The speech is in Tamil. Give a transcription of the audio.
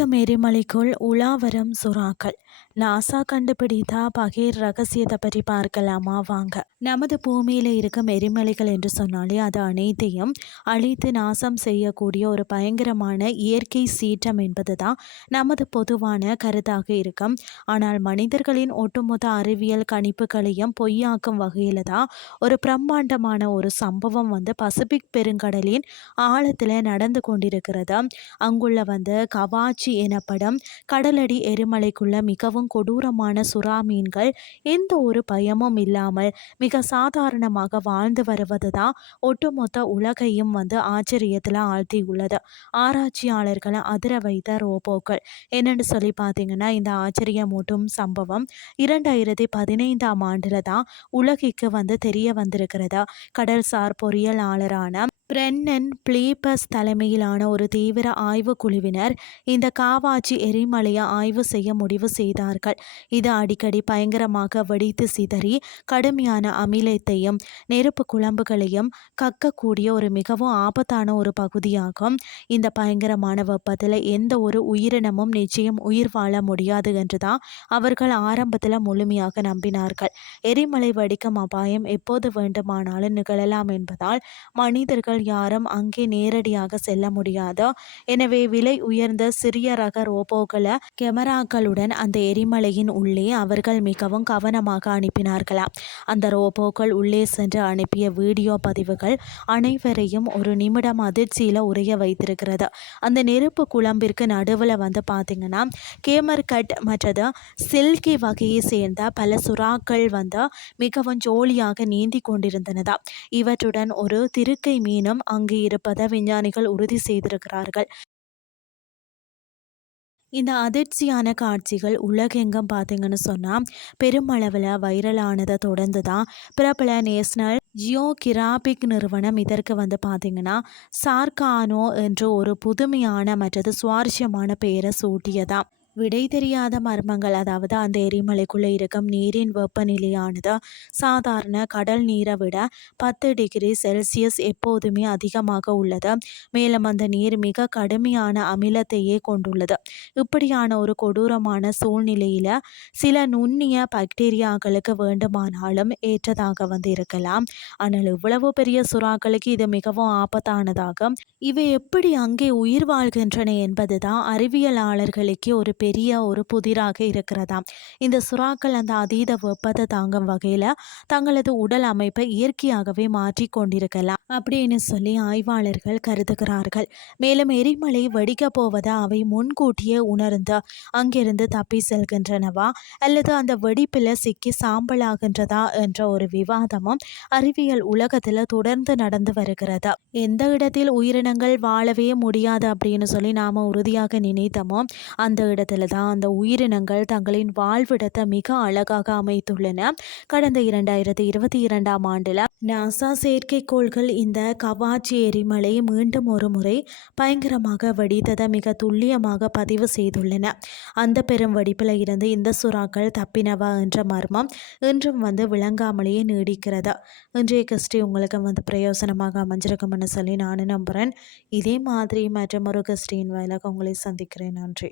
வெடிக்கும் எரிமலைக்குள் உலா வரும் சுறாக்கள். நாசா கண்டுபிடித்த பகீர் ரகசியத்தை பற்றி பார்க்கலாமா வாங்க. நமது பூமியில இருக்கும் எரிமலைகள் என்று சொன்னாலே அது அனைத்தையும் அழித்து நாசம் செய்யக்கூடிய ஒரு பயங்கரமான இயற்கை சீற்றம் என்பதுதான் நமது பொதுவான கருத்தாக இருக்கும். ஆனால் மனிதர்களின் ஒட்டுமொத்த அறிவியல் கணிப்புகளையும் பொய்யாக்கும் வகையில தான் ஒரு பிரம்மாண்டமான ஒரு சம்பவம் பசிபிக் பெருங்கடலின் ஆழத்துல நடந்து கொண்டிருக்கிறது. அங்குள்ள கவாச்சி எனப்படும் கடலடி எரிமலைக்குள்ள மிகவும் கொடூரமான சுறா மீன்கள் எந்த ஒரு பயமும் இல்லாமல் மிக சாதாரணமாக வாழ்ந்து வருவது தான் ஒட்டுமொத்த உலகையும் ஆச்சரியத்தில் ஆழ்த்தியுள்ளது. ஆராய்ச்சியாளர்களை அதிர வைத்த ரோபோக்கள் என்னன்னு சொல்லி பார்த்தீங்கன்னா, இந்த ஆச்சரியமூட்டும் சம்பவம் 2015ஆம் ஆண்டுல தான் உலகிற்கு தெரிய வந்திருக்கிறது. கடல்சார் பொறியியலாளரான பிரென்னன் பிலிப்பஸ் தலைமையிலான ஒரு தீவிர ஆய்வு குழுவினர் இந்த காவாச்சி எரிமலையை ஆய்வு செய்ய முடிவு செய்தார்கள். இது அடிக்கடி பயங்கரமாக வெடித்து சிதறி கடுமையான அமிலத்தையும் நெருப்பு குழம்புகளையும் கக்கக்கூடிய ஒரு மிகவும் ஆபத்தான ஒரு பகுதியாகும். இந்த பயங்கரமான வெப்பத்தில் எந்த ஒரு உயிரினமும் நிச்சயம் உயிர் வாழ முடியாது என்றுதான் அவர்கள் ஆரம்பத்தில் முழுமையாக நம்பினார்கள். எரிமலை வெடிக்கும் அபாயம் எப்போது வேண்டுமானாலும் நிகழலாம் என்பதால் மனிதர்கள் யாரும் அங்கே நேரடியாக செல்ல முடியாது. எனவே விலை உயர்ந்த சிறிய ரக ரோபோக்களை கேமராக்களுடன் அந்த எரிமலையின் உள்ளே அவர்கள் மிகவும் கவனமாக அனுப்பினார்களாம். அந்த ரோபோக்கள் உள்ளே சென்று அனுப்பிய வீடியோ பதிவுகள் அனைவரையும் ஒரு நிமிடம் அதிர்ச்சியில் உரைய வைத்திருக்கிறது. அந்த நெருப்பு குழம்பிற்கு நடுவில் பார்த்தீங்கன்னா கேமர் கட் மற்றது சில்கி வகையை சேர்ந்த பல சுறாக்கள் மிகவும் ஜோலியாக நீந்தி கொண்டிருந்தனதா. இவற்றுடன் ஒரு திருக்கை மீனும் அங்கு இருப்பதை விஞ்ஞானிகள் உறுதி செய்திருக்கிறார்கள். இந்த அதிர்ச்சியான காட்சிகள் உலகெங்கும் பார்த்தீங்கன்னு சொன்னால் பெருமளவில் வைரலானதை தொடர்ந்து தான் பிரபல நேஷனல் ஜியோகிராபிக் நிறுவனம் இதற்கு பார்த்தீங்கன்னா சார்கானோ என்று ஒரு புதுமையான மற்றது சுவாரஸ்யமான பெயரை சூட்டியதாம். விடை தெரியாத மர்மங்கள், அதாவது அந்த எரிமலைக்குள்ளே இருக்கும் நீரின் வெப்பநிலையானது சாதாரண கடல் நீரை விட 10 டிகிரி செல்சியஸ் எப்போதுமே அதிகமாக உள்ளது. மேலும் அந்த நீர் மிக கடுமையான அமிலத்தையே கொண்டுள்ளது. இப்படியான ஒரு கொடூரமான சூழ்நிலையில சில நுண்ணிய பாக்டீரியாக்களுக்கு வேண்டுமானாலும் ஏற்றதாக இருக்கலாம். ஆனால் இவ்வளவு பெரிய சுறாக்களுக்கு இது மிகவும் ஆபத்தானதாகும். இவை எப்படி அங்கே உயிர் வாழ்கின்றன என்பதுதான் அறிவியலாளர்களுக்கு ஒரு பெரிய ஒரு புதிராக இருக்கிறதாம். இந்த சுறாக்கள் அந்த அதீத வெப்பத்தை தாங்கும் வகையில் தங்களது உடல் அமைப்பை இயற்கையாகவே மாற்றி கொண்டிருக்கலாம் அப்படின்னு சொல்லி ஆய்வாளர்கள் கருதுகிறார்கள். மேலும் எரிமலை வெடிக்க போவதை அவை முன்கூட்டியே உணர்ந்து அங்கிருந்து தப்பி செல்கின்றனவா அல்லது அந்த வெடிப்பில் சிக்கி சாம்பலாகின்றதா என்ற ஒரு விவாதமும் அறிவியல் உலகத்தில் தொடர்ந்து நடந்து வருகிறது. எந்த இடத்தில் உயிரினங்கள் வாழவே முடியாது அப்படின்னு சொல்லி நாம உறுதியாக நினைத்தோமோ அந்த இடத்துல தான் அந்த உயிரினங்கள் தங்களின் வாழ்விடத்தை மிக அழகாக அமைத்துள்ளன. கடந்த 2022ஆம் ஆண்டுல நாசா செயற்கைக்கோள்கள் இந்த கவாச்சி எரிமலை மீண்டும் ஒரு முறை பயங்கரமாக வெடித்ததை மிக துல்லியமாக பதிவு செய்துள்ளன. அந்த பெரும் வெடிப்பில் இருந்து இந்த சுறாக்கள் தப்பினவா என்ற மர்மம் இன்றும் விளங்காமலேயே நீடிக்கிறது. இன்றைய கிறிஸ்டி உங்களுக்கு பிரயோசனமாக அமைஞ்சிருக்கும்னு சொல்லி நான் நம்புகிறேன். இதே மாதிரி மற்றும் ஒரு கிறிஸ்டின் வேலைக்கு உங்களை சந்திக்கிறேன். நன்றி.